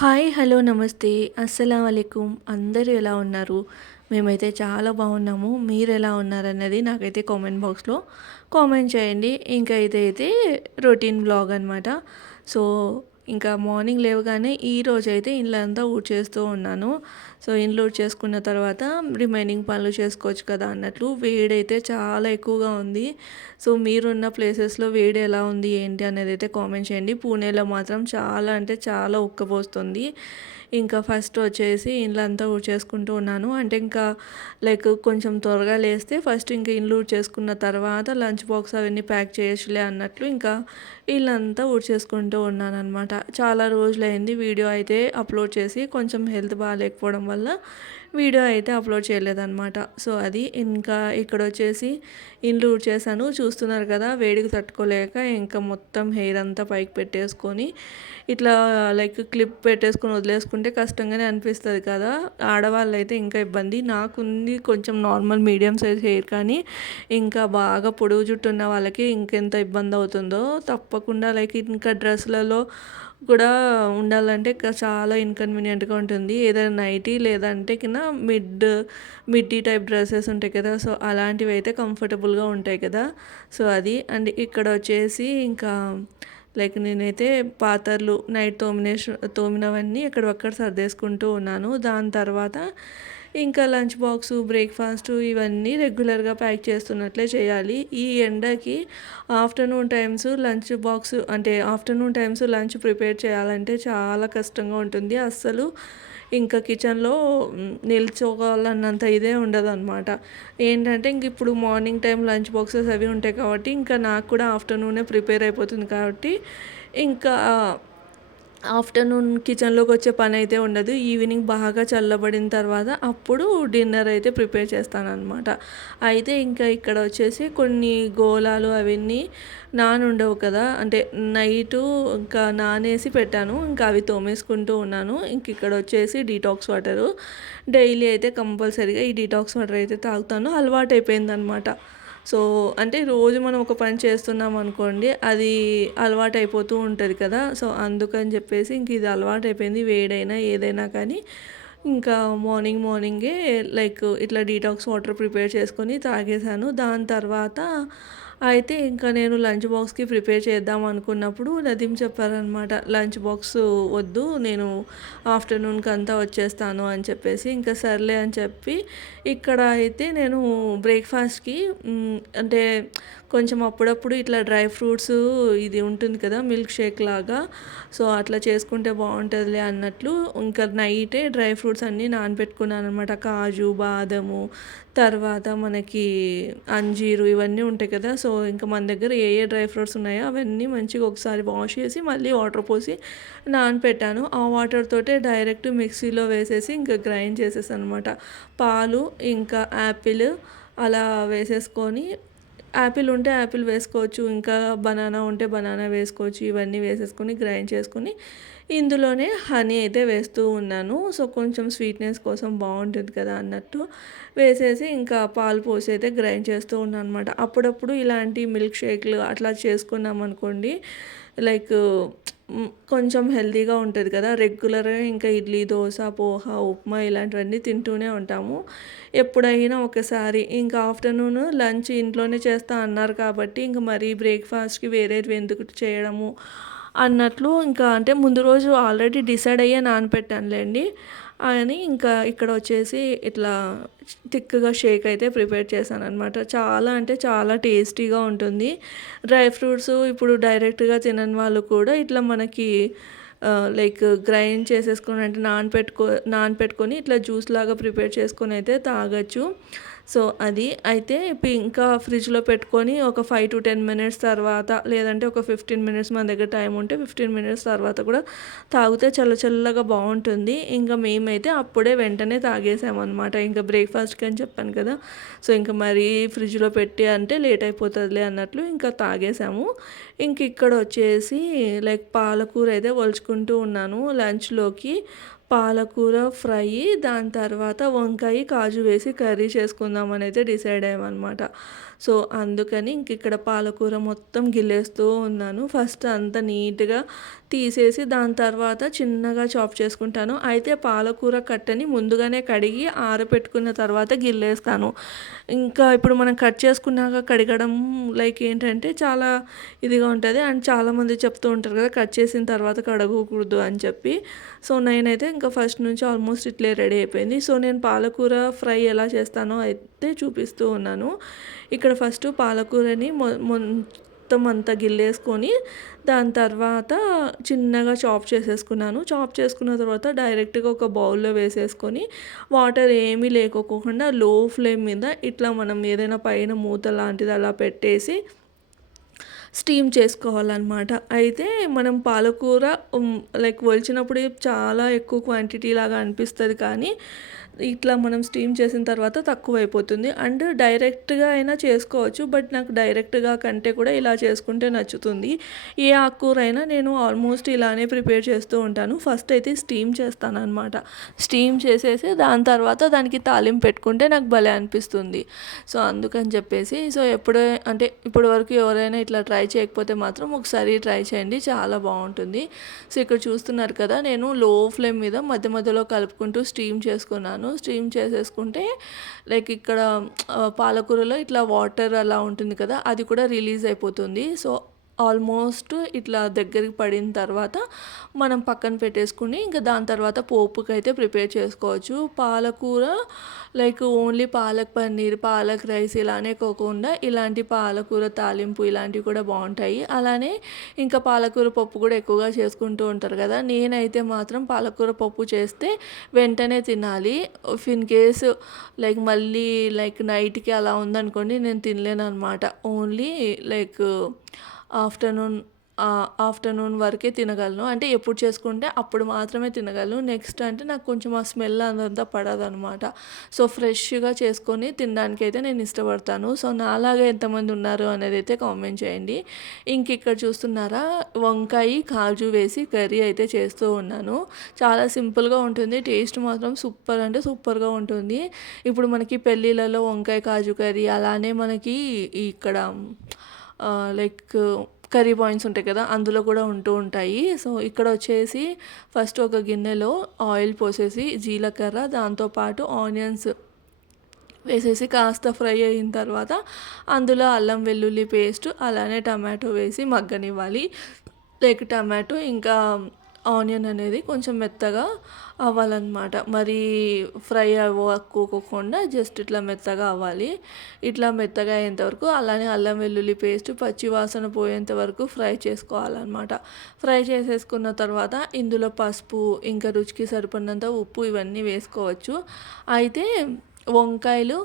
Hi! Hello! నమస్తే. అస్సలాము అలైకుం. అందరూ ఎలా ఉన్నారు? మేమైతే చాలా బాగున్నాము. మీరెలా ఉన్నారన్నది నాకైతే కామెంట్ బాక్స్‌లో కామెంట్ చేయండి. ఇంకా ఇదైతే రొటీన్ వ్లాగ్ అనమాట. సో, ఇంకా మార్నింగ్ లేవగానే ఈరోజైతే ఇల్లంతా ఊడ్చేస్తూ ఉన్నాను. సో, ఇల్లు ఊడ్చేసుకున్న తర్వాత రిమైనింగ్ పనులు చేసుకోవచ్చు కదా అన్నట్లు వేడైతే చాలా ఎక్కువగా ఉంది. సో, మీరున్న ప్లేసెస్‌లో వేడి ఎలా ఉంది ఏంటి అనేదైతే కామెంట్ చేయండి. పూణేలో మాత్రం చాలా అంటే చాలా ఉక్కపోస్తుంది. ఇంకా ఫస్ట్ వచ్చేసి ఇల్లంతా ఊడ్చేసుకుంటూ ఉన్నాను. అంటే ఇంకా కొంచెం త్వరగా లేస్తే ఫస్ట్ ఇంక ఇల్లు ఊడ్చేసుకున్న తర్వాత లంచ్ బాక్స్ అవన్నీ ప్యాక్ చేయొచ్చులే అన్నట్లు ఇంకా ఇల్లంతా ఊడ్చేసుకుంటూ ఉన్నానన్నమాట. చాలా రోజులైంది వీడియో అయితే అప్లోడ్ చేసి, కొంచెం హెల్త్ బాగాలేకపోవడం వల్ల వీడియో అయితే అప్లోడ్ చేయలేదన్నమాట. సో, అది ఇంకా ఇక్కడొచ్చేసి ఇల్లు ఊడ్చేసాను. చూస్తున్నారు కదా, వేడికి తట్టుకోలేక ఇంకా మొత్తం హెయిర్ అంతా పైకి పెట్టేసుకొని ఇట్లా క్లిప్ పెట్టేసుకొని వదిలేసుకుంటే కష్టంగానే అనిపిస్తుంది కదా. ఆడవాళ్ళైతే ఇంకా ఇబ్బంది. నాకుంది కొంచెం నార్మల్ మీడియం సైజ్ హెయిర్, కానీ ఇంకా బాగా పొడుగు జుట్టు ఉన్న వాళ్ళకి ఇంకెంత ఇబ్బంది అవుతుందో తప్పకుండా. ఇంకా డ్రెస్లలో కూడా ఉండాలంటే చాలా ఇన్కన్వీనియంట్గా ఉంటుంది. ఏదైనా నైటీ లేదంటే మిడ్డీ టైప్ డ్రెస్సెస్ ఉంటాయి కదా, సో అలాంటివి అయితే కంఫర్టబుల్గా ఉంటాయి కదా. సో అది అండ్ ఇక్కడ వచ్చేసి ఇంకా నేనైతే పాత్రలు నైట్ తోమినవన్నీ ఎక్కడొక్కడ సర్దేసుకుంటూ ఉన్నాను. దాని తర్వాత ఇంకా లంచ్ బాక్సు, బ్రేక్ఫాస్టు ఇవన్నీ రెగ్యులర్గా ప్యాక్ చేస్తున్నట్లే చేయాలి. ఈ ఎండకి ఆఫ్టర్నూన్ టైమ్స్ లంచ్ ప్రిపేర్ చేయాలంటే చాలా కష్టంగా ఉంటుంది. అస్సలు ఇంకా కిచెన్లో నిల్చోవాలన్నంత ఇదే ఉండదన్నమాట. ఏంటంటే ఇంక ఇప్పుడు మార్నింగ్ టైం లంచ్ బాక్సెస్ అవి ఉంటాయి కాబట్టి ఇంకా నాకు కూడా ఆఫ్టర్నూనే ప్రిపేర్ అయిపోతుంది కాబట్టి ఇంకా ఆఫ్టర్నూన్ కిచెన్లోకి వచ్చే పని అయితే ఉండదు. ఈవినింగ్ బాగా చల్లబడిన తర్వాత అప్పుడు డిన్నర్ అయితే ప్రిపేర్ చేస్తానన్నమాట. అయితే ఇంకా ఇక్కడ వచ్చేసి కొన్ని గోళాలు అవన్నీ నానుండవు కదా, అంటే నైటు ఇంకా నానేసి పెట్టాను. ఇంకా అవి తోమేసుకుంటూ ఉన్నాను. ఇంక ఇక్కడ వచ్చేసి డీటాక్స్ వాటరు డైలీ అయితే కంపల్సరీగా ఈ డీటాక్స్ వాటర్ అయితే తాగుతాను. అలవాటు అయిపోయిందనమాట. సో, అంటే రోజు మనం ఒక పని చేస్తున్నాం అనుకోండి, అది అలవాటు అయిపోతూ ఉంటుంది కదా. సో, అందుకని చెప్పేసి ఇంక ఇది అలవాటు అయిపోయింది. వేడైనా ఏదైనా కానీ ఇంకా మార్నింగే ఇట్లా డీటాక్స్ వాటర్ ప్రిపేర్ చేసుకొని తాగేసాను. దాని తర్వాత అయితే ఇంకా నేను లంచ్ బాక్స్కి ప్రిపేర్ చేద్దాం అనుకున్నప్పుడు నదీమ్ చెప్పారనమాట, లంచ్ బాక్స్ వద్దు, నేను ఆఫ్టర్నూన్కి అంతా వచ్చేస్తాను అని చెప్పేసి. ఇంకా సర్లే అని చెప్పి ఇక్కడ అయితే నేను బ్రేక్ఫాస్ట్కి అంటే కొంచెం అప్పుడప్పుడు ఇట్లా డ్రై ఫ్రూట్స్ ఇది ఉంటుంది కదా, మిల్క్ షేక్ లాగా, సో అట్లా చేసుకుంటే బాగుంటుందిలే అన్నట్లు ఇంకా నైటే డ్రై ఫ్రూట్స్ అన్నీ నానబెట్టుకున్నాను అనమాట. కాజు, బాదము, తర్వాత మనకి అంజీరు ఇవన్నీ ఉంటాయి కదా. సో ఇంకా మన దగ్గర ఏ ఏ డ్రై ఫ్రూట్స్ ఉన్నాయో అవన్నీ మంచిగా ఒకసారి వాష్ చేసి మళ్ళీ వాటర్ పోసి నానపెట్టాను. ఆ వాటర్ తోటే డైరెక్ట్ మిక్సీలో వేసేసి ఇంకా గ్రైండ్ చేసేసాను అనమాట. పాలు ఇంకా యాపిల్ అలా వేసేసుకొని, యాపిల్ ఉంటే యాపిల్ వేసుకోవచ్చు, ఇంకా బనానా ఉంటే బనానా వేసుకోవచ్చు. ఇవన్నీ వేసేసుకొని గ్రైండ్ చేసుకొని ఇందులోనే హనీ అయితే వేస్తూ ఉన్నాను. సో కొంచెం స్వీట్నెస్ కోసం బాగుంటుంది కదా అన్నట్టు వేసేసి ఇంకా పాలు పోసి అయితే గ్రైండ్ చేస్తూ ఉన్నాను అనమాట. అప్పుడప్పుడు ఇలాంటి మిల్క్ షేక్లు అట్లా చేసుకున్నాం అనుకోండి, లైక్ కొంచెం హెల్తీగా ఉంటుంది కదా. రెగ్యులర్గా ఇంకా ఇడ్లీ, దోశ, పోహ, ఉప్మా ఇలాంటివన్నీ తింటూనే ఉంటాము. ఎప్పుడైనా ఒకసారి ఇంకా ఆఫ్టర్నూన్ లంచ్ ఇంట్లోనే చేస్తా అన్నారు కాబట్టి ఇంక మరీ బ్రేక్ఫాస్ట్కి వేరేవి ఎందుకు చేయడము అన్నట్లు ఇంకా అంటే ముందు రోజు ఆల్రెడీ డిసైడ్ అయ్యే నానపెట్టానులేండి అని ఇంకా ఇక్కడ వచ్చేసి ఇట్లా థిక్గా షేక్ అయితే ప్రిపేర్ చేశాను అనమాట. చాలా అంటే చాలా టేస్టీగా ఉంటుంది. డ్రై ఫ్రూట్స్ ఇప్పుడు డైరెక్ట్గా తినని వాళ్ళు కూడా ఇట్లా మనకి గ్రైండ్ చేసేసుకొని అంటే నానపెట్టుకొని ఇట్లా జ్యూస్ లాగా ప్రిపేర్ చేసుకొని అయితే తాగొచ్చు. సో అది అయితే ఇంకా ఫ్రిడ్జ్లో పెట్టుకొని ఒక 5 to 10 మినిట్స్ తర్వాత, లేదంటే ఒక 15 మినిట్స్ మన దగ్గర టైం ఉంటే 15 మినిట్స్ తర్వాత కూడా తాగితే చల్లగా బాగుంటుంది. ఇంకా మేమైతే అప్పుడే వెంటనే తాగేసామన్నమాట. ఇంకా బ్రేక్ఫాస్ట్కి అని చెప్పాను కదా, సో ఇంకా మరీ ఫ్రిడ్జ్లో పెట్టి అంటే లేట్ అయిపోతుందిలే అన్నట్లు ఇంకా తాగేసాము. ఇంక ఇక్కడ వచ్చేసి పాలకూర అయితే ఒలుచుకుంటూ ఉన్నాను లంచ్లోకి. పాలకూర ఫ్రై, దాని తర్వాత వంకాయ, కాజు వేసి కర్రీ చేసుకుందామని అయితే డిసైడ్ అయ్యామన్నమాట. సో, అందుకని ఇక్కడ పాలకూర మొత్తం గిల్లేస్తూ ఉన్నాను. ఫస్ట్ అంతా నీట్‌గా తీసేసి దాని తర్వాత చిన్నగా చాప్ చేసుకుంటాను. అయితే పాలకూర కట్టని ముందుగానే కడిగి ఆరబెట్టుకున్న తర్వాత గిల్లేస్తాను. ఇంకా ఇప్పుడు మనం కట్ చేసుకున్నాక కడగడం లైక్ ఏంటంటే చాలా ఇదిగా ఉంటది. అండ్ చాలామంది చెప్తూ ఉంటారు కదా! కట్ చేసిన తర్వాత కడగకూడదు అని చెప్పి. సో, నేనైతే ఇంకా ఫస్ట్ నుంచి ఆల్మోస్ట్ ఇట్లే రెడీ అయిపోయింది. సో, నేను పాలకూర ఫ్రై ఎలా చేస్తానో అయితే చూపిస్తూ ఉన్నాను. ఇక్కడ ఫస్ట్ పాలకూరని మొత్తం అంతా గిల్లేసుకొని దాని తర్వాత చిన్నగా చాప్ చేసేసుకున్నాను. చాప్ చేసుకున్న తర్వాత డైరెక్ట్‌గా ఒక బౌల్‌లో వేసేసుకొని వాటర్ ఏమీ లేకోకుండా లో ఫ్లేమ్ మీద ఇట్లా మనం ఏదైనా పైన మూత లాంటిది అలా పెట్టేసి స్టీమ్ చేసుకోవాలన్నమాట. అయితే మనం పాలకూర లైక్ ఒలిచినప్పుడు చాలా ఎక్కువ క్వాంటిటీ లాగా అనిపిస్తది కానీ ఇట్లా మనం స్టీమ్ చేసిన తర్వాత తక్కువైపోతుంది. అండ్ డైరెక్ట్‌గా అయినా చేసుకోవచ్చు. బట్ నాకు డైరెక్ట్‌గా కంటే కూడా ఇలా చేసుకుంటే నచ్చుతుంది. ఏ ఆకుకూరైనా నేను ఆల్మోస్ట్ ఇలానే ప్రిపేర్ చేస్తూ ఉంటాను. ఫస్ట్ అయితే స్టీమ్ చేస్తాననమాట. స్టీమ్ చేసేసి దాని తర్వాత దానికి తాలింపు పెట్టుకుంటే నాకు భలే అనిపిస్తుంది. సో, అందుకని చెప్పేసి ఎప్పుడే అంటే ఇప్పటి వరకు ఎవరైనా ఇట్లా ట్రై చేయకపోతే మాత్రం ఒకసారి ట్రై చేయండి. చాలా బాగుంటుంది. సో, ఇక్కడ చూస్తున్నారు కదా! నేను లో ఫ్లేమ్ మీద మధ్య మధ్యలో కలుపుకుంటూ స్టీమ్ చేసుకున్నాను. స్టీమ్ చేసేసుకుంటే లైక్ ఇక్కడ పాలకూరలో ఇట్లా వాటర్ అలా ఉంటుంది కదా! అది కూడా రిలీజ్ అయిపోతుంది. సో, ఆల్మోస్ట్ ఇట్లా దగ్గరికి పడిన తర్వాత మనం పక్కన పెట్టేసుకుని ఇంకా దాని తర్వాత పోపుకైతే ప్రిపేర్ చేసుకోవచ్చు. పాలకూర like only palak paneer, palak rice ఇలానే కాకుండా ఇలాంటి పాలకూర తాలింపు ఇలాంటివి కూడా బాగుంటాయి. అలానే ఇంకా పాలకూర పప్పు కూడా ఎక్కువగా చేసుకుంటూ ఉంటారు కదా! నేనైతే మాత్రం పాలకూర పప్పు చేస్తే వెంటనే తినాలి. ఇఫ్ ఇన్ కేస్ లైక్ మళ్ళీ లైక్ నైట్‌కి అలా ఉందనుకోండి నేను తినలేననమాట. ఓన్లీ లైక్ ఆఫ్టర్‌నూన్ ఆఫ్టర్‌నూన్ వరకే తినగలను. అంటే ఎప్పుడు చేసుకుంటే అప్పుడు మాత్రమే తినగలను. నెక్స్ట్ అంటే నాకు కొంచెం ఆ స్మెల్ అదంతా పడదనమాట. సో, ఫ్రెష్‌గా చేసుకొని తినడానికైతే నేను ఇష్టపడతాను. సో, నాలాగా ఎంతమంది ఉన్నారు అనేదైతే కామెంట్ చేయండి. ఇక్కడ చూస్తున్నారా వంకాయ, కాజు వేసి కర్రీ అయితే చేస్తూ ఉన్నాను. చాలా సింపుల్‌గా ఉంటుంది. టేస్ట్ మాత్రం సూపర్ అంటే సూపర్‌గా ఉంటుంది. ఇప్పుడు మనకి పెళ్ళిళ్ళలో వంకాయ, కాజు కర్రీ అలానే మనకి ఇక్కడ లైక్ కర్రీ పాయింట్స్ ఉంటాయి కదా! అందులో కూడా ఉంటూ ఉంటాయి. సో, ఇక్కడ వచ్చేసి ఫస్ట్ ఒక గిన్నెలో ఆయిల్ పోసేసి జీలకర్ర దాంతోపాటు ఆనియన్స్ వేసేసి కాస్త ఫ్రై అయిన తర్వాత అందులో అల్లం వెల్లుల్లి పేస్ట్ అలానే టమాటో వేసి మగ్గనివ్వాలి. లైక్ టమాటో ఇంకా ఆనియన్ అనేది కొంచెం మెత్తగా అవ్వాలన్నమాట. మరీ ఫ్రై అవ్వకోకుండా జస్ట్ ఇట్లా మెత్తగా అవ్వాలి. ఇట్లా మెత్తగా అయ్యేంత వరకు అలానే అల్లం వెల్లుల్లి పేస్ట్ పచ్చి వాసన పోయేంత వరకు ఫ్రై చేసుకోవాలన్నమాట. ఫ్రై చేసేసుకున్న తర్వాత ఇందులో పసుపు ఇంకా రుచికి సరిపడినంత ఉప్పు ఇవన్నీ వేసుకోవచ్చు. అయితే వంకాయలు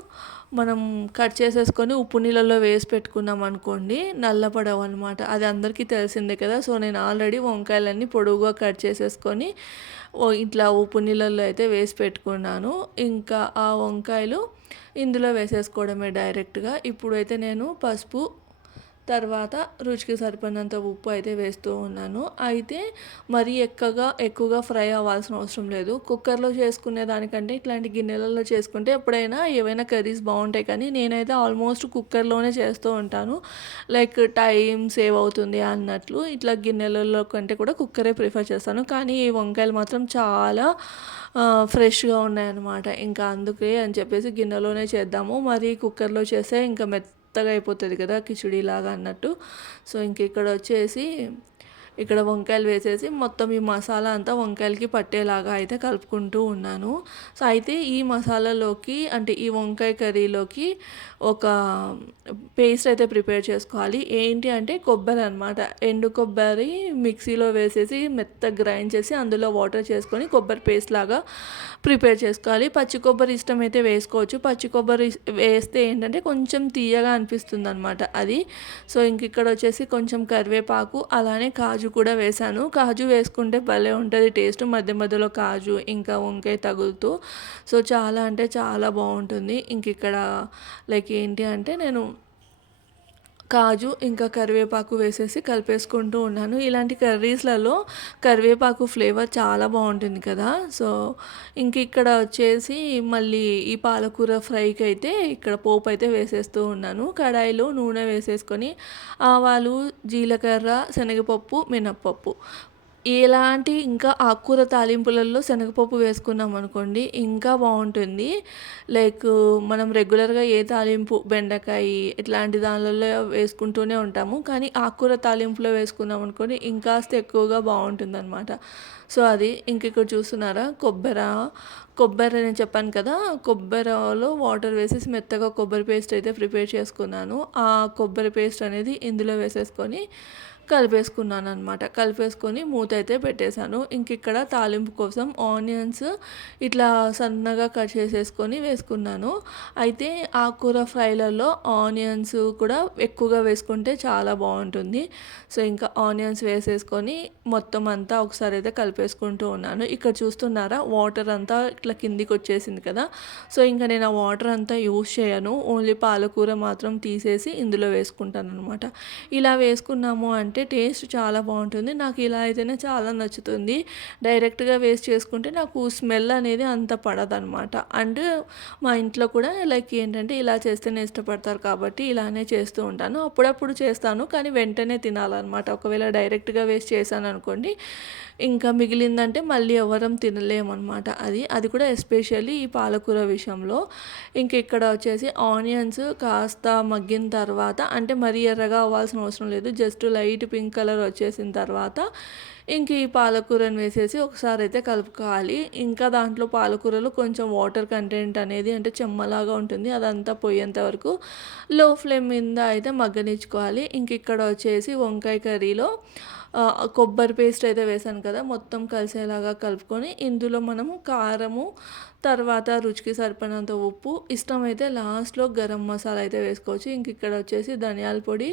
మనం కట్ చేసేసుకొని ఉప్పు నీళ్ళలో వేసి పెట్టుకున్నాం అనుకోండి నల్లపడవు అనమాట. అది అందరికీ తెలిసిందే కదా! సో, నేను ఆల్రెడీ వంకాయలన్నీ పొడవుగా కట్ చేసేసుకొని ఇట్లా ఉప్పు నీళ్ళల్లో అయితే వేసి పెట్టుకున్నాను. ఇంకా ఆ వంకాయలు ఇందులో వేసేసుకోవడమే డైరెక్ట్‌గా. ఇప్పుడైతే నేను పసుపు తర్వాత రుచికి సరిపడినంత ఉప్పు అయితే వేస్తూ ఉన్నాను. అయితే మరీ ఎక్కువగా ఫ్రై అవ్వాల్సిన అవసరం లేదు. కుక్కర్‌లో చేసుకునే దానికంటే ఇట్లాంటి గిన్నెలలో చేసుకుంటే ఎప్పుడైనా ఏవైనా కర్రీస్ బాగుంటాయి. కానీ నేనైతే ఆల్మోస్ట్ కుక్కర్‌లోనే చేస్తూ ఉంటాను. లైక్ టైం సేవ్ అవుతుంది అన్నట్లు. ఇట్లా గిన్నెలలో కంటే కూడా కుక్కరే ప్రిఫర్ చేస్తాను. కానీ ఈ వంకాయలు మాత్రం చాలా ఫ్రెష్‌గా ఉన్నాయన్నమాట. ఇంకా అందుకే అని చెప్పేసి గిన్నెలోనే చేద్దాము. మరి కుక్కర్‌లో చేస్తే ఇంకా మెత్తగా అయిపోతుంది కదా కిచిడీలాగా అన్నట్టు. సో, ఇక్కడ వచ్చేసి ఇక్కడ వంకాయలు వేసేసి మొత్తం ఈ మసాలా అంతా వంకాయలకి పట్టేలాగా అయితే కలుపుకుంటూ ఉన్నాను. సో, అయితే ఈ మసాలాలోకి అంటే ఈ వంకాయ కర్రీలోకి ఒక పేస్ట్ అయితే ప్రిపేర్ చేసుకోవాలి. ఏంటి అంటే కొబ్బరి అనమాట. ఎండు కొబ్బరి మిక్సీలో వేసేసి మెత్తగా గ్రైండ్ చేసి అందులో వాటర్ చేసుకొని కొబ్బరి పేస్ట్ లాగా ప్రిపేర్ చేసుకోవాలి. పచ్చి కొబ్బరి ఇష్టమైతే వేసుకోవచ్చు. పచ్చి కొబ్బరి వేస్తే ఏంటంటే కొంచెం తీయగా అనిపిస్తుంది అనమాట అది. సో, ఇక్కడ వచ్చేసి కొంచెం కరివేపాకు అలానే కాజు కూడా వేశాను. కాజు వేసుకుంటే భలే ఉంటుంది టేస్ట్. మధ్య మధ్యలో కాజు ఇంకా వంకాయ తగులుతూ సో, చాలా అంటే చాలా బాగుంటుంది. ఇక్కడ లైక్ ఏంటి అంటే నేను కాజు ఇంకా కరివేపాకు వేసేసి కలిపేసుకుంటూ ఉన్నాను. ఇలాంటి కర్రీస్‌లలో కరివేపాకు ఫ్లేవర్ చాలా బావుంటుంది కదా! సో, ఇక్కడ వచ్చేసి మళ్ళీ ఈ పాలకూర ఫ్రైకైతే ఇక్కడ పోపయితే వేసేస్తూ ఉన్నాను. కడాయిలో నూనె వేసేసుకొని ఆవాలు, జీలకర్ర, శనగపప్పు, మినప్పప్పు ఎలాంటి ఇంకా ఆకుకూర తాలింపులలో శనగపప్పు వేసుకున్నామనుకోండి ఇంకా బావుంటుంది. లైక్ మనం రెగ్యులర్‌గా ఏ తాలింపు బెండకాయ ఇట్లాంటి దానిలలో వేసుకుంటూనే ఉంటాము. కానీ ఆకుకూర తాలింపులో వేసుకున్నామనుకోండి ఇంకాస్త ఎక్కువగా బావుంటుందనమాట. సో, అది ఇక్కడ చూస్తున్నారా కొబ్బరి నేను చెప్పాను కదా! కొబ్బరిలో వాటర్ వేసేసి మెత్తగా కొబ్బరి పేస్ట్ అయితే ప్రిపేర్ చేసుకున్నాను. ఆ కొబ్బరి పేస్ట్ అనేది ఇందులో వేసేసుకొని కలిపేసుకున్నాననమాట. కలిపేసుకొని మూత అయితే పెట్టేశాను. ఇక్కడ తాలింపు కోసం ఆనియన్స్ ఇట్లా సన్నగా కట్ చేసేసుకొని వేసుకున్నాను. అయితే ఆకుకూర ఫ్రైలలో ఆనియన్స్ కూడా ఎక్కువగా వేసుకుంటే చాలా బావుంటుంది. సో, ఆనియన్స్ వేసేసుకొని మొత్తం అంతా ఒకసారి అయితే కలిపేసుకుంటూ ఉన్నాను. ఇక్కడ చూస్తున్నారా వాటర్ అంతా ఇట్లా కిందికొచ్చేసింది కదా! సో, నేను ఆ వాటర్ అంతా యూజ్ చేయను. ఓన్లీ పాలకూర మాత్రం తీసేసి ఇందులో వేసుకుంటాననమాట. ఇలా వేసుకున్నాము అంటే టేస్ట్ చాలా బావుంటుంది. నాకు ఇలా అయితేనే చాలా నచ్చుతుంది. డైరెక్ట్‌గా వేస్ట్ చేసుకుంటే నాకు స్మెల్ అనేది అంత పడదనమాట. అండ్ మా ఇంట్లో కూడా లైక్ ఏంటంటే ఇలా చేస్తేనే ఇష్టపడతారు కాబట్టి ఇలానే చేస్తూ ఉంటాను. అప్పుడప్పుడు చేస్తాను కానీ వెంటనే తినాలనమాట. ఒకవేళ డైరెక్ట్‌గా వేస్ట్ చేశాననుకోండి ఇంకా మిగిలిందంటే మళ్ళీ ఎవ్వరం తినలేమనమాట. అది కూడా ఎస్పెషల్లీ ఈ పాలకూర విషయంలో. ఇక్కడ వచ్చేసి ఆనియన్స్ కాస్త మగ్గిన తర్వాత అంటే మరీ ఎర్రగా అవ్వాల్సిన అవసరం లేదు. జస్ట్ లైట్ పింక్ కలర్ వచ్చేసిన తర్వాత ఈ పాలకూరని వేసేసి ఒకసారి అయితే కలుపుకోవాలి. దాంట్లో పాలకూరలో కొంచెం వాటర్ కంటెంట్ అనేది అంటే చెమ్మలాగా ఉంటుంది. అదంతా పోయేంత వరకు లో ఫ్లేమ్ మీద అయితే మగ్గనిచ్చుకోవాలి. ఇక్కడ వచ్చేసి వంకాయ కర్రీలో కొబ్బరి పేస్ట్ అయితే వేసాను కదా! మొత్తం కలిసేలాగా కలుపుకొని ఇందులో మనము కారము, తర్వాత రుచికి సరిపడినంత ఉప్పు, ఇష్టమైతే లాస్ట్‌లో గరం మసాలా అయితే వేసుకోవచ్చు. ఇక్కడ వచ్చేసి ధనియాల పొడి,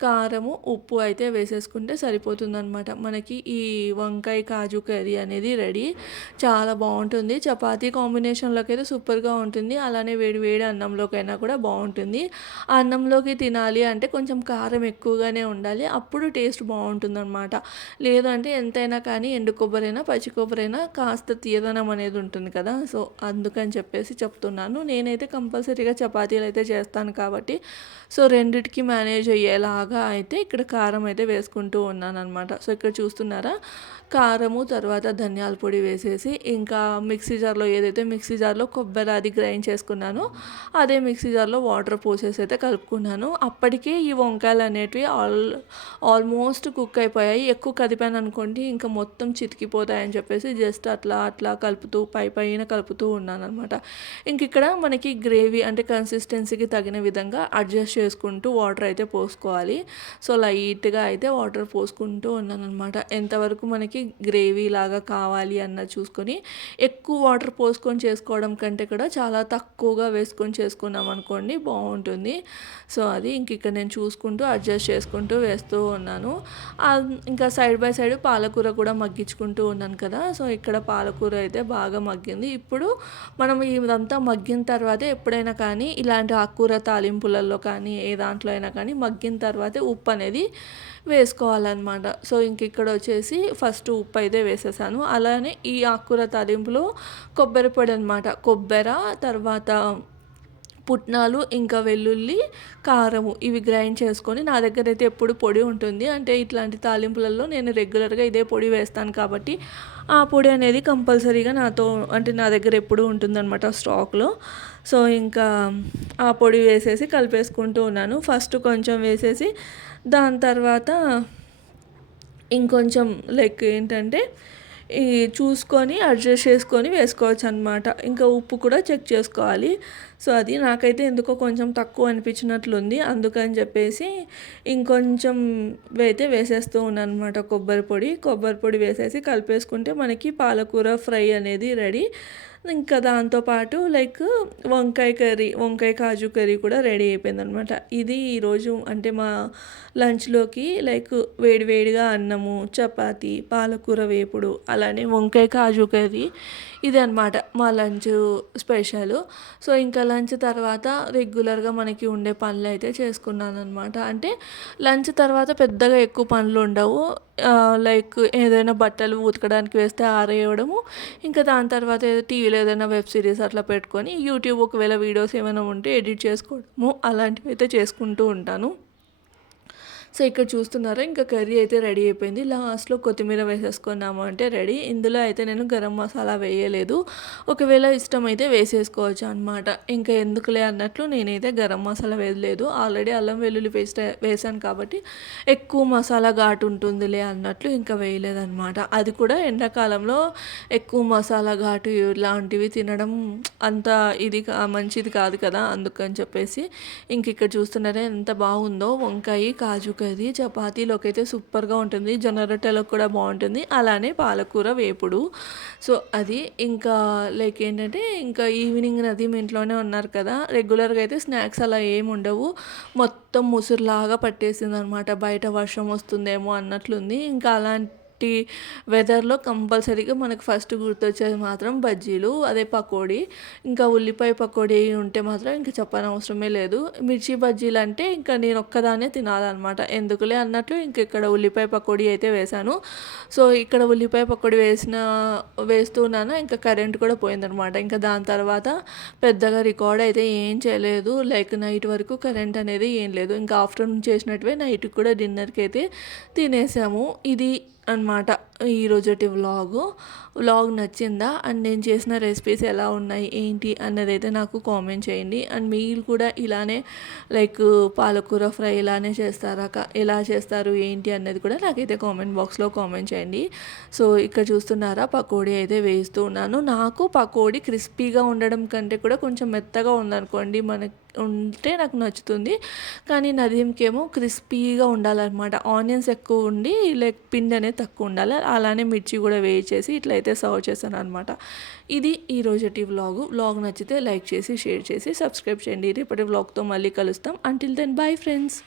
కారము, ఉప్పు అయితే వేసేసుకుంటే సరిపోతుందనమాట. మనకి ఈ వంకాయ కాజు కర్రీ అనేది రెడీ. చాలా బావుంటుంది. చపాతీ కాంబినేషన్‌లోకి అయితే సూపర్‌గా ఉంటుంది. అలానే వేడి వేడి అన్నంలోకైనా కూడా బావుంటుంది. అన్నంలోకి తినాలి అంటే కొంచెం కారం ఎక్కువగానే ఉండాలి. అప్పుడు టేస్ట్ బావుంటుందనమాట. లేదు అంటే ఎంతైనా కానీ ఎండు కొబ్బరైనా, పచ్చి కొబ్బరైనా కాస్త తీయదనం అనేది ఉంటుంది కదా! సో, అందుకని చెప్పేసి చెప్తున్నాను. నేనైతే కంపల్సరీగా చపాతీలు అయితే చేస్తాను కాబట్టి సో, రెండిటికి మేనేజ్ అయ్యేలాగా అయితే ఇక్కడ కారం అయితే వేసుకుంటూ ఉన్నాననమాట. సో, ఇక్కడ చూస్తున్నారా కారము, తర్వాత ధనియాల పొడి వేసేసి మిక్సీ జార్‌లో ఏదైతే మిక్సీ జార్‌లో కొబ్బరి అది గ్రైండ్ చేసుకున్నానో అదే మిక్సీ జార్‌లో వాటర్ పోసేసి అయితే కలుపుకున్నాను. అప్పటికే ఈ వంకాయలు అనేటివి ఆల్మోస్ట్ కుక్ అయిపోయాయి. ఎక్కువ కదిపాననుకోండి ఇంకా మొత్తం చితికిపోతాయని చెప్పేసి జస్ట్ అట్లా కలుపుతూ పైన కలుపుతూ ఉన్నాననమాట. ఇక్కడ మనకి గ్రేవీ అంటే కన్సిస్టెన్సీకి తగిన విధంగా అడ్జస్ట్ చేసుకుంటూ వాటర్ అయితే పోసుకోవాలి. సో, లైట్‌గా అయితే వాటర్ పోసుకుంటూ ఉన్నాననమాట. ఎంతవరకు మనకి గ్రేవీ లాగా కావాలి అన్నది చూసుకొని ఎక్కువ వాటర్ పోసుకొని చేసుకోవడం కంటే కూడా చాలా తక్కువగా వేసుకొని చేసుకున్నాం అనుకోండి బావుంటుంది. సో, అది ఇక్కడ నేను చూసుకుంటూ అడ్జస్ట్ చేసుకుంటూ వేస్తూ ఉన్నాను. సైడ్ బై సైడ్ పాలకూర కూడా మగ్గించుకుంటూ ఉన్నాను కదా! సో, ఇక్కడ పాలకూర అయితే బాగా మగ్గింది. ఇప్పుడు మనం ఇదంతా మగ్గిన తర్వాతే ఎప్పుడైనా కానీ ఇలాంటి ఆకుకూర తాలింపులలో కానీ ఏ దాంట్లో అయినా కానీ మగ్గిన తర్వాతే ఉప్పు అనేది వేసుకోవాలన్నమాట. సో, ఇక్కడ వచ్చేసి ఫస్ట్ ఉప్పు అయితే వేసేసాను. అలానే ఈ ఆకుకూర తాలింపులో కొబ్బరి పొడి అనమాట. తర్వాత పుట్నాలు, వెల్లుల్లి, కారము ఇవి గ్రైండ్ చేసుకొని నా దగ్గర అయితే ఎప్పుడు పొడి ఉంటుంది. అంటే ఇట్లాంటి తాలింపులలో నేను రెగ్యులర్‌గా ఇదే పొడి వేస్తాను కాబట్టి ఆ పొడి అనేది కంపల్సరీగా అంటే నా దగ్గర ఎప్పుడూ ఉంటుందన్నమాట స్టాక్‌లో. సో, ఆ పొడి వేసేసి కలిపేసుకుంటూ ఉన్నాను. ఫస్ట్ కొంచెం వేసేసి దాని తర్వాత ఇంకొంచెం లైక్ ఏంటంటే చూసుకొని అడ్జస్ట్ చేసుకొని వేసుకోవచ్చనమాట. ఉప్పు కూడా చెక్ చేసుకోవాలి. సో, అది నాకైతే ఎందుకో కొంచెం తక్కువ అనిపించినట్లుంది. అందుకని చెప్పేసి ఇంకొంచెం అయితే వేసేస్తూ ఉన్నాననమాట కొబ్బరి పొడి వేసేసి కలిపేసుకుంటే మనకి పాలకూర ఫ్రై అనేది రెడీ. ఇంకా దాంతోపాటు లైక్ వంకాయ కాజు కర్రీ కూడా రెడీ అయిపోయిందనమాట. ఇది ఈరోజు అంటే మా లంచ్‌లోకి లైక్ వేడివేడిగా అన్నము, చపాతీ, పాలకూర వేపుడు, అలానే వంకాయ కాజు కర్రీ ఇది అనమాట మా లంచ్ స్పెషలు. సో, ఇంకా లంచ్ తర్వాత రెగ్యులర్‌గా మనకి ఉండే పనులైతే చేసుకున్నాననమాట. అంటే లంచ్ తర్వాత పెద్దగా ఎక్కువ పనులుండవు. లైక్ ఏదైనా బట్టలు ఉతకడానికి వేస్తే ఆరేయడము, ఇంకా దాని తర్వాత టీవీలో ఏదైనా వెబ్ సిరీస్ అట్లా పెట్టుకొని యూట్యూబ్ ఒకవేళ వీడియోస్ ఏమైనా ఉంటే ఎడిట్ చేసుకోవడము అలాంటివి అయితే చేసుకుంటూ ఉంటాను. సో, ఇక్కడ చూస్తున్నారా ఇంకా కర్రీ అయితే రెడీ అయిపోయింది. లాస్ట్‌లో కొత్తిమీర వేసేసుకున్నాము అంటే రెడీ. ఇందులో అయితే నేను గరం మసాలా వేయలేదు. ఒకవేళ ఇష్టమైతే వేసేసుకోవచ్చు అనమాట. ఇంకా ఎందుకులే అన్నట్లు నేనైతే గరం మసాలా వేయలేదు. ఆల్రెడీ అల్లం వెల్లుల్లి పేస్ట్ వేసాను కాబట్టి ఎక్కువ మసాలా ఘాటు ఉంటుందిలే అన్నట్లు ఇంకా వేయలేదనమాట. అది కూడా ఎండాకాలంలో ఎక్కువ మసాలా ఘాటు ఇలాంటివి తినడం అంత మంచిది కాదు కదా! అందుకని చెప్పేసి ఇక్కడ చూస్తున్నారా ఎంత బాగుందో వంకాయ కాజు కర్రీ చపాతీలోకి అయితే సూపర్గా ఉంటుంది. జొన్న రొట్టెలకు కూడా బాగుంటుంది. అలానే పాలకూర వేపుడు. సో, అది ఇంకా లైక్ ఏంటంటే ఇంకా ఈవినింగ్ నదీమ్ ఇంట్లోనే ఉన్నారు కదా, రెగ్యులర్గా అయితే స్నాక్స్ అలా ఏమి ఉండవు. మొత్తం ముసురులాగా పట్టేసిందనమాట. బయట వర్షం వస్తుందేమో అన్నట్లుంది. ఇంకా అలాంటి వెదర్లో కంపల్సరీగా మనకు ఫస్ట్ గుర్తొచ్చేది మాత్రం బజ్జీలు, అదే పకోడీ. ఇంకా ఉల్లిపాయ పకోడీ ఉంటే మాత్రం ఇంకా చెప్పనవసరమే లేదు. మిర్చి బజ్జీలు అంటే ఇంకా నేను ఒక్కదాన్నే తినాలన్నమాట. ఎందుకులే అన్నట్లు ఇక్కడ ఉల్లిపాయ పకోడీ అయితే వేశాను. సో, ఇక్కడ ఉల్లిపాయ పకోడీ వేస్తున్నాను ఇంకా కరెంట్ కూడా పోయిందనమాట. ఇంకా దాని తర్వాత పెద్దగా రికార్డ్ అయితే ఏం చేయలేదు. లైక్ నైట్ వరకు కరెంట్ అనేది ఏం లేదు. ఇంకా ఆఫ్టర్నూన్ చేసినట్టువే నైట్కి కూడా డిన్నర్కి అయితే తినేసాము. ఇది అనమాట ఈరోజటి వ్లాగ్ నచ్చిందా? అండ్ నేను చేసిన రెసిపీస్ ఎలా ఉన్నాయి ఏంటి అన్నదైతే నాకు కామెంట్ చేయండి. అండ్ మీరు కూడా ఇలానే లైక్ పాలకూర ఫ్రై ఇలానే చేస్తారా, ఎలా చేస్తారు ఏంటి అన్నది కూడా నాకైతే కామెంట్ బాక్స్లో కామెంట్ చేయండి. సో, ఇక్కడ చూస్తున్నారా పకోడీ అయితే వేస్తూ ఉన్నాను. నాకు పకోడీ క్రిస్పీగా ఉండడం కంటే కూడా కొంచెం మెత్తగా ఉందనుకోండి ఉంటే నాకు నచ్చుతుంది. కానీ నదీమ్కేమో క్రిస్పీగా ఉండాలన్నమాట. ఆనియన్స్ ఎక్కువ ఉండి లైక్ పిండి అనేది తక్కువ ఉండాలి. అలానే మిర్చి కూడా వేయించేసి ఇట్లయితే సర్వ్ చేశాను అనమాట. ఇది ఈరోజుటి వ్లాగ్ నచ్చితే లైక్ చేసి షేర్ చేసి సబ్స్క్రైబ్ చేయండి. రేపటి వ్లాగ్తో మళ్ళీ కలుస్తాం. Until then bye friends.